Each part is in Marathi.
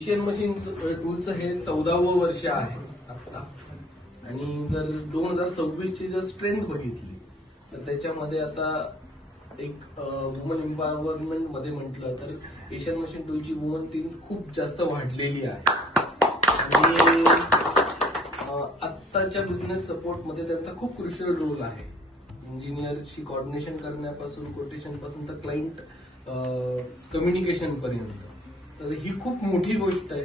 एशियन मशीन टूलचं हे 14वं वर्ष आहे आता. आणि जर 2026 ची जर स्ट्रेंथ बघितली तर त्याच्यामध्ये आता एक वुमन एम्पॉवरमेंट मध्ये म्हटलं तर एशियन मशीन टूलची वुमन टीम खूप जास्त वाढलेली आहे. आणि आत्ताच्या बिझनेस सपोर्ट मध्ये त्यांचा खूप क्रुशियल रोल आहे. इंजिनियरशी कोऑर्डिनेशन करण्यापासून कोटेशन पासून तर क्लायंट कम्युनिकेशन पर्यंत. तर ही खूप मोठी गोष्ट आहे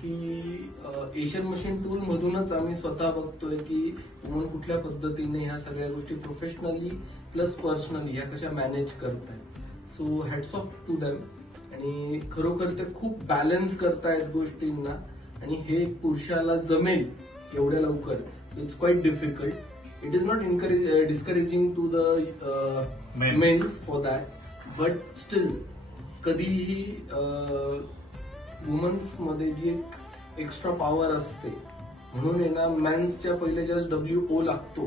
की एशियन मशीन टूल मधूनच आम्ही स्वतः बघतोय की वुमन कुठल्या पद्धतीने ह्या सगळ्या गोष्टी प्रोफेशनली प्लस पर्सनली ह्या कशा मॅनेज करतायत. So hats off to them. आणि खरोखर ते खूप बॅलन्स करतायत गोष्टींना. आणि हे पुरुषाला जमेल एवढ्या लवकर it's quite difficult. It is not discouraging to the mens for that, but still कधीही वुमन्स मध्ये जी एक एक्स्ट्रा पॉवर असते म्हणून आहे ना, मॅन्सच्या पहिले जस्ट WO लागतो.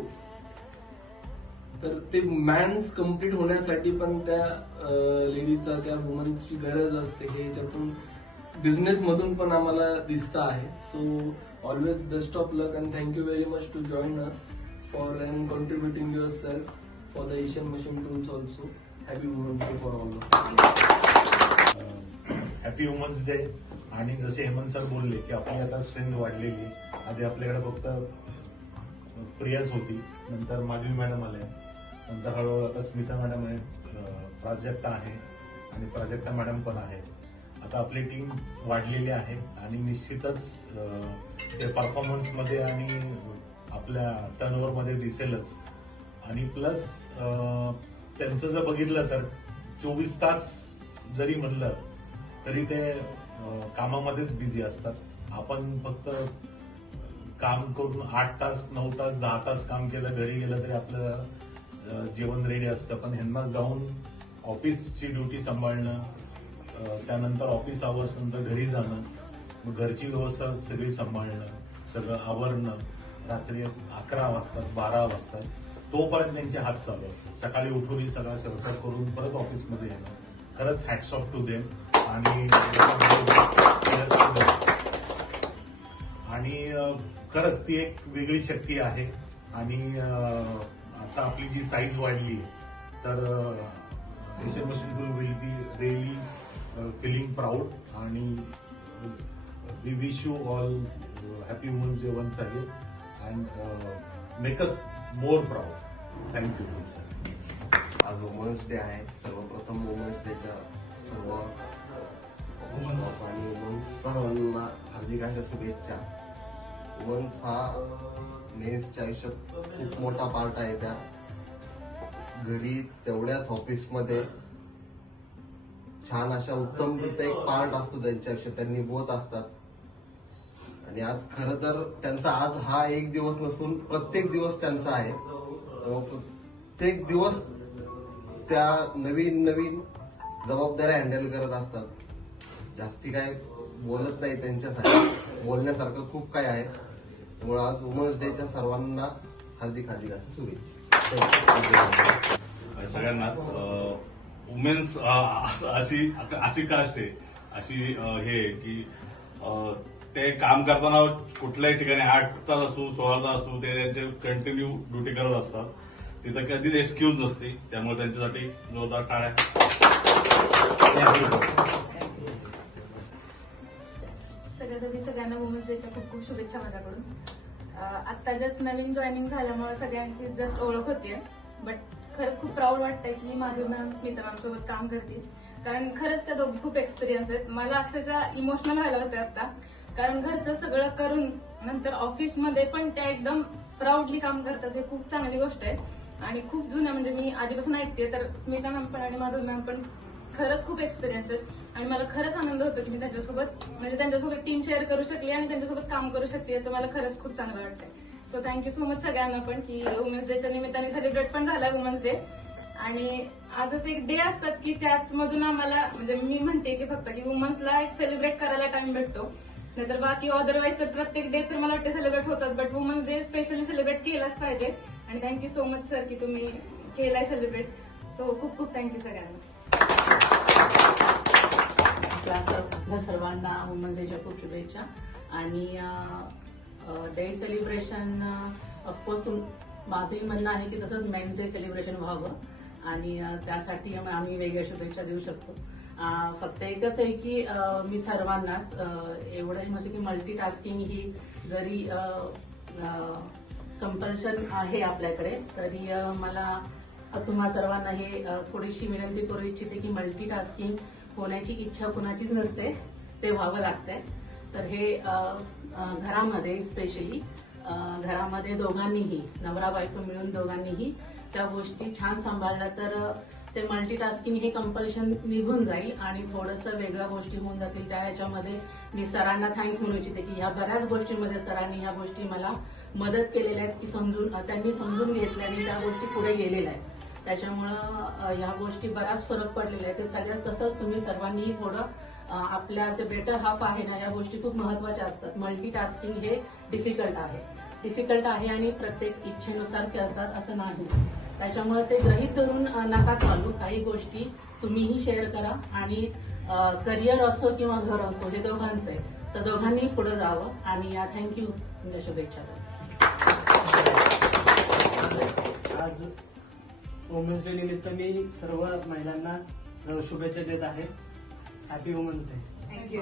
तर ते मॅन्स कम्प्लीट होण्यासाठी पण त्या लेडीजचा त्या वुमन्सची गरज असते. हे याच्यातून बिझनेस मधून पण आम्हाला दिसतं आहे. So always best of luck and thank you very much to join us for and contributing yourself for the Asian machine tools also. Happy women's day for all of. Happy women's day. आणि जसे हेमंत सर बोलले की आपली आता स्ट्रेंथ वाढलेली. आधी आपल्याकडे फक्त प्रियाच होती, नंतर माधवी मॅडम आले, नंतर हळूहळू आता स्मिता मॅडम आहे, प्राजक्ता आहे आणि प्राजक्ता मॅडम पण आहे. आता आपली टीम वाढलेली आहे आणि निश्चितच ते परफॉर्मन्स मध्ये आणि आपल्या टर्नओव्हर मध्ये दिसेलच. आणि प्लस त्यांचं जर बघितलं तर 24 तास जरी म्हणलं तरी ते कामामध्येच बिझी असतात. आपण फक्त काम करून 8 तास 9 तास 10 तास काम केलं, घरी गेलं तरी आपलं जेवण रेडी असतं. पण ह्यांना जाऊन ऑफिसची ड्युटी सांभाळणं, त्यानंतर ऑफिस आवर्स नंतर घरी जाणं, मग घरची व्यवस्था सगळी सांभाळणं, सगळं आवरणं, रात्री 11 वाजतात 12 वाजतात तोपर्यंत त्यांचे हात चालू असतात. सकाळी उठून सगळा स्वयंपाक करून परत ऑफिसमध्ये येणं. खरंच हॅट्स ऑफ टू देम. आणि खरंच ती एक वेगळी शक्ती आहे. आणि आता आपली जी साईज वाढली तर Asian machine tool will be really feeling proud. आणि we wish you all happy women's day once again and make us more proud. Thank you sir. आज वुमन्स डे आहे. सर्वप्रथम वुमन्स डेच्या सर्व आणि वुमन्स सर्वांना हार्दिक अशा शुभेच्छा. वुमन्स हा मेन्सच्या आयुष्यात खूप मोठा पार्ट आहे. त्या घरी तेवढ्याच ऑफिसमध्ये छान अशा उत्तमरित्या एक पार्ट असतो त्यांच्या आयुष्यात, त्यांनी निभवत असतात. आणि आज खरं तर त्यांचा आज हा एक दिवस नसून प्रत्येक दिवस त्यांचा आहे. प्रत्येक दिवस त्या नवीन नवीन जबाबदाऱ्या हँडल करत असतात. जास्ती काय बोलत नाही, त्यांच्यासाठी बोलण्यासारखं खूप काय आहे. त्यामुळे आज वुमन्स डेच्या सर्वांना हार्दिक हार्दिक अशा शुभेच्छा. सगळ्यांनाच वुमेन्स अशी कास्ट आहे, अशी हे की ते काम करताना कुठल्याही ठिकाणी 8 तास असू 16 तास असू ते त्यांचे कंटिन्यू ड्युटी करत असतात. तिथं कधीच एक्सक्यूज नसते. त्यामुळे त्यांच्यासाठी जोरदार टाळ्या. सगळ्यात आधी सगळ्यांना वुमन्स डेच्या खूप खूप शुभेच्छा माझ्याकडून. आता जस्ट नवीन जॉईनिंग झाल्यामुळे सगळ्यांची जस्ट ओळख होतीये. बट खरंच खूप प्राऊड वाटतंय की माधवी मॅम स्मिता मॅम सोबत काम करते. कारण खरंच त्या दोघी खूप एक्सपिरियन्स आहेत. मला अक्षरशः इमोशनल व्हायला होतं आता. कारण घरचं सगळं करून नंतर ऑफिसमध्ये पण त्या एकदम प्राऊडली काम करतात. हे खूप चांगली गोष्ट आहे. आणि खूप जुन्या म्हणजे मी आधीपासून ऐकते तर स्मिता मॅम पण आणि माधवी मॅम पण खरंच खूप एक्सपिरियन्स आहेत. आणि मला खरंच आनंद होतो की मी त्यांच्यासोबत टीम शेअर करू शकली आणि त्यांच्यासोबत काम करू शकते. याचं मला खरंच खूप चांगलं वाटतंय. सो थँक्यू सो मच सगळ्यांना पण की वुमन्स डेच्या निमित्ताने सेलिब्रेट पण झाला वुमन्स डे. आणि आजच एक डे असतात की त्याच मधून आम्हाला म्हणजे मी म्हणते की फक्त की वुमन्सला एक सेलिब्रेट करायला टाइम भेटतो. नाहीतर बाकी अदरवाईज तर प्रत्येक डे तर मला वाटते सेलिब्रेट होतात. But womens day specially celebrate केलाच पाहिजे. आणि थँक्यू सो मच सर की तुम्ही केलाय सेलिब्रेट. सो खूप खूप थँक्यू सगळ्यांना. आपल्या सर्वांना वुमन्स डेच्या खूप शुभेच्छा. आणि डे सेलिब्रेशन ऑफकोर्स माझंही म्हणणं आहे की तसंच मेन्स डे सेलिब्रेशन व्हावं आणि त्यासाठी आम्ही वेगळ्या शुभेच्छा देऊ शकतो. फक्त एकच आहे की मी सर्वांनाच एवढंही म्हणजे की मल्टीटास्किंग ही जरी कंपल्शन आहे आपल्याकडे तरी मला तुम्हा सर्वांना हे थोडीशी विनंती करू इच्छिते की मल्टीटास्किंग होण्याची इच्छा कुणाचीच नसते, ते व्हावं लागतंय. तर हे घरामध्ये स्पेशली घरामध्ये दोघांनीही नवरा बायको मिळून दोघांनीही त्या गोष्टी छान सांभाळल्या तर ते मल्टीटास्किंग हे कंपल्शन निघून जाईल आणि थोडंसं वेगळ्या गोष्टी होऊन जातील. त्या ह्याच्यामध्ये मी सरांना थँक्स म्हणू इच्छिते की ह्या बऱ्याच गोष्टींमध्ये सरांनी ह्या गोष्टी मला मदत केलेल्या आहेत की त्यांनी समजून घेतल्या आणि त्या गोष्टी पुढे गेलेल्या आहेत. त्याच्यामुळं ह्या गोष्टी बराच फरक पडलेला आहे. ते सगळ्यात तसंच तुम्ही सर्वांनीही थोडं आपल्या जे बेटर हाफ आहे ना ह्या गोष्टी खूप महत्वाच्या असतात. मल्टीटास्किंग हे डिफिकल्ट आहे आणि प्रत्येक इच्छेनुसार करतात असं नाही. त्याच्यामुळे ते गृहीत धरून नका चालू. काही गोष्टी तुम्हीही शेअर करा आणि करिअर असो किंवा घर असो हे दोघांचं आहे तर दोघांनी पुढे जावं. आणि थँक्यू, तुमच्या शुभेच्छा. आज वुमन्स डे निमित्त मी सर्व महिलांना शुभेच्छा देत आहे. Happy women's day. थँक्यू.